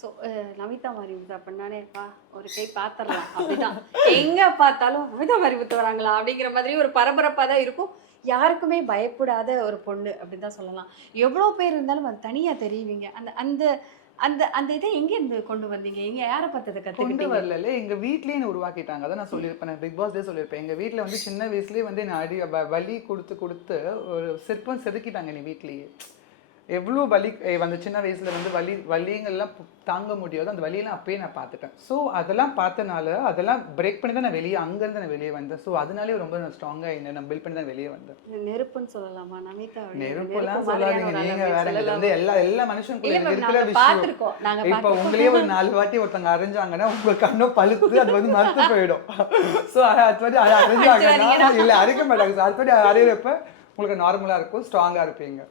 So Namitha Marimuthu அப்படின்னானே அப்பா ஒரு கை பார்த்துடலாம் அப்படிதான். எங்கே பார்த்தாலும் நமிதா மாரிமுத்து வராங்களா அப்படிங்கிற மாதிரி ஒரு பரபரப்பாக தான் இருக்கும். யாருக்குமே பயப்படாத ஒரு பொண்ணு அப்படின்னு தான் சொல்லலாம். எவ்வளோ பேர் இருந்தாலும் அது தனியாக தெரியுவீங்க. அந்த அந்த அந்த அந்த இதை எங்கேருந்து கொண்டு வந்தீங்க? எங்க யாரை பார்த்து அதை கொண்டு கற்றுக்கிட்டீங்க? வரல, எங்க வீட்லயே என்ன உருவாக்கிட்டாங்க. அதான் நான் சொல்லியிருப்பேன், நான் பிக் பாஸ்லயே சொல்லியிருப்பேன். எங்க வீட்ல வந்து சின்ன வயசுலயே வந்து என்ன வலி கொடுத்து கொடுத்து ஒரு சிற்பம் செதுக்கிட்டாங்க என் வீட்லயே. எவ்வளோ வலி அந்த சின்ன வயசுல வந்து வலிங்கள்லாம் தாங்க முடியாது, அந்த வலியெல்லாம் அப்பயே நான் பார்த்துட்டேன். ஸோ அதெல்லாம் பார்த்தனால அதெல்லாம் பிரேக் பண்ணி தான் நான் வெளியே அங்கேருந்து நான் வெளியே வந்தேன். ஸோ அதனாலே ரொம்ப நான் ஸ்ட்ராங்காக என்ன நான் பில்ட் பண்ணி தான் வெளியே வந்தேன். நெருப்புன்னு சொல்லலாமா நமிதா? நெருப்பெல்லாம் சொல்லாதீங்க, நீங்க வேற வந்து எல்லா மனுஷனுக்குள்ள இருக்கிற விஷயம். பார்த்துருக்கோம் நாங்கள். இப்போ உங்களையே ஒரு 4 வாட்டி ஒருத்தங்க அரைஞ்சாங்கன்னா உங்க கண்ணும் பழுத்து அது வந்து மறுத்து போயிடும். ஸோ அது வந்து அரைஞ்சாங்கன்னா இல்லை அரைக்க மாட்டாங்க. அது வந்து அரைகிறப்ப உங்களுக்கு நார்மலாக இருக்கும், ஸ்ட்ராங்காக இருப்பீங்க.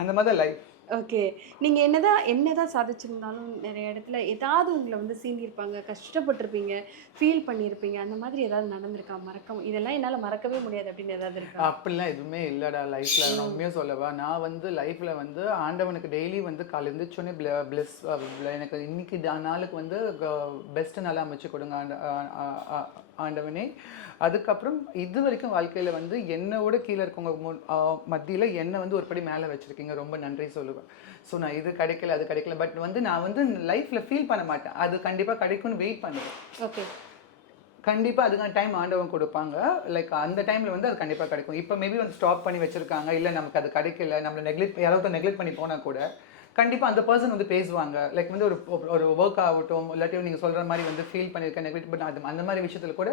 அந்த மாதிரி லைஃப். ஓகே. நீங்க என்னதான் சாதிச்சிருந்தாலும் நிறைய இடத்துல ஏதாவது உங்களை வந்து சீண்டிருப்பாங்க, கஷ்டப்பட்டிருப்பீங்க, ஃபீல் பண்ணியிருப்பீங்க. அந்த மாதிரி ஏதாவது நடந்திருக்கா? இதெல்லாம் என்னால மறக்கவே முடியாது அப்படின்னு ஏதாவது இருக்கா? அப்படிலாம் எதுவுமே இல்லடா லைஃப்ல. நான் உண்மையா சொல்லவா, நான் வந்து லைஃப்ல வந்து ஆண்டவனுக்கு டெய்லி வந்து காலை எழுந்திரிச்சோன்னே பிளஸ் எனக்கு இன்னைக்கு நாளுக்கு வந்து பெஸ்ட் நல்லா அமைச்சு கொடுங்க ஆண்டவனே. அதுக்கப்புறம் இது வரைக்கும் வாழ்க்கையில வந்து என்னோட கீழே இருக்கவங்க மத்தியில என்னை வந்து ஒரு படி மேலே வச்சிருக்கீங்க, ரொம்ப நன்றி சொல்லுவேன். ஸோ நான் இது கிடைக்கல அது கிடைக்கல, பட் வந்து நான் வந்து லைஃப்ல ஃபீல் பண்ண மாட்டேன். அது கண்டிப்பா கிடைக்கும்னு வெயிட் பண்ணுவேன். ஓகே. கண்டிப்பாக அதுக்கான டைம் ஆண்டவன் கொடுப்பாங்க. லைக் அந்த டைமில் வந்து அது கண்டிப்பாக கிடைக்கும். இப்போ மேபி வந்து ஸ்டாப் பண்ணி வச்சுருக்காங்க, இல்லை நமக்கு அது கிடைக்கல, நம்மளை யாராவது நெக்லெக்ட் பண்ணி போனால் கூட கண்டிப்பாக அந்த பர்சன் வந்து பேசுவாங்க. லைக் வந்து ஒரு ஒர்க் ஆகட்டும், இல்லாட்டியும் நீங்கள் சொல்கிற மாதிரி வந்து ஃபீல் பண்ணியிருக்கேன் நெக்லெக்ட் பண்ண அது அந்த மாதிரி விஷயத்தில் கூட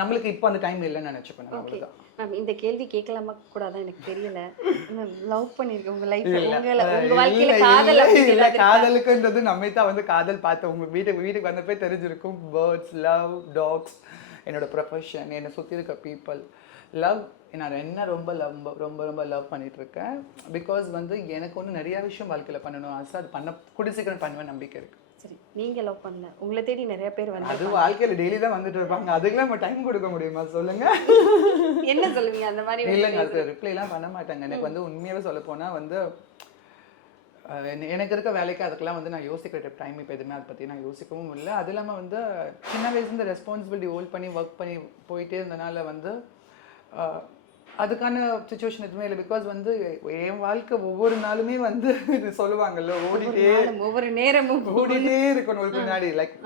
நம்மளுக்கு இப்போ அந்த டைம் இல்லைன்னு நினச்சிப்பேன். அவ்வளோதான். மேம் இந்த கேள்வி கேட்கலாமா கூடாதான் எனக்கு தெரியல. லவ் பண்ணியிருக்கேன் உங்கள் லைஃப், உங்கள் வாழ்க்கையில் காதல் இல்லை காதலுக்குன்றது நமிதா வந்து காதல் பார்த்து உங்கள் வீட்டுக்கு வந்தப்போ தெரிஞ்சிருக்கும். பேர்ட்ஸ், லவ், டாக்ஸ், என்னோட ப்ரொஃபஷன், என்னை சுற்றி இருக்க பீப்புள், லவ். நான் என்ன ரொம்ப லவ் பண்ணிட்டு இருக்கேன். பிகாஸ் வந்து எனக்கு ஒன்று நிறையா விஷயம் வாழ்க்கையில் பண்ணணும் ஆசை. அது கூடிய சீக்கிரம் பண்ணுவேன் நம்பிக்கை இருக்குது. சரி, நீங்க லவ் பண்ணல, உங்களை தேடி நிறைய பேர் வந்து அது வாழ்க்கையில டெய்லி தான் வந்துட்டு இருப்பாங்க. அதுக்கெல்லாம் நம்ம டைம் கொடுக்க முடியுமா சொல்லுங்க? என்ன சொல்லுவீங்க அந்த மாதிரி? இல்லைங்க, அது ரிப்ளை எல்லாம் பண்ண மாட்டாங்க. எனக்கு வந்து உண்மையாவே சொல்ல போனா வந்து எனக்கு இருக்க வேலைக்கு அதுக்கெல்லாம் வந்து நான் யோசிக்கிற டைம் இப்போ எதுவுமே அதை பற்றி நான் யோசிக்கவும் இல்லை. அது இல்லாமல் வந்து சின்ன வயசுலேருந்து ரெஸ்பான்சிபிலிட்டி ஹோல்ட் பண்ணி ஒர்க் பண்ணி போயிட்டே இருந்தனால வந்து அதுக்கான சுச்சுவேஷன் எதுவுமே இல்லை. பிகாஸ் வந்து என் வாழ்க்கை ஒவ்வொரு நாளுமே வந்து இது சொல்லுவாங்கல்ல, ஒவ்வொரு நேரமும் ஓடிட்டே இருக்கணும் ஒரு பின்னாடி. லைக்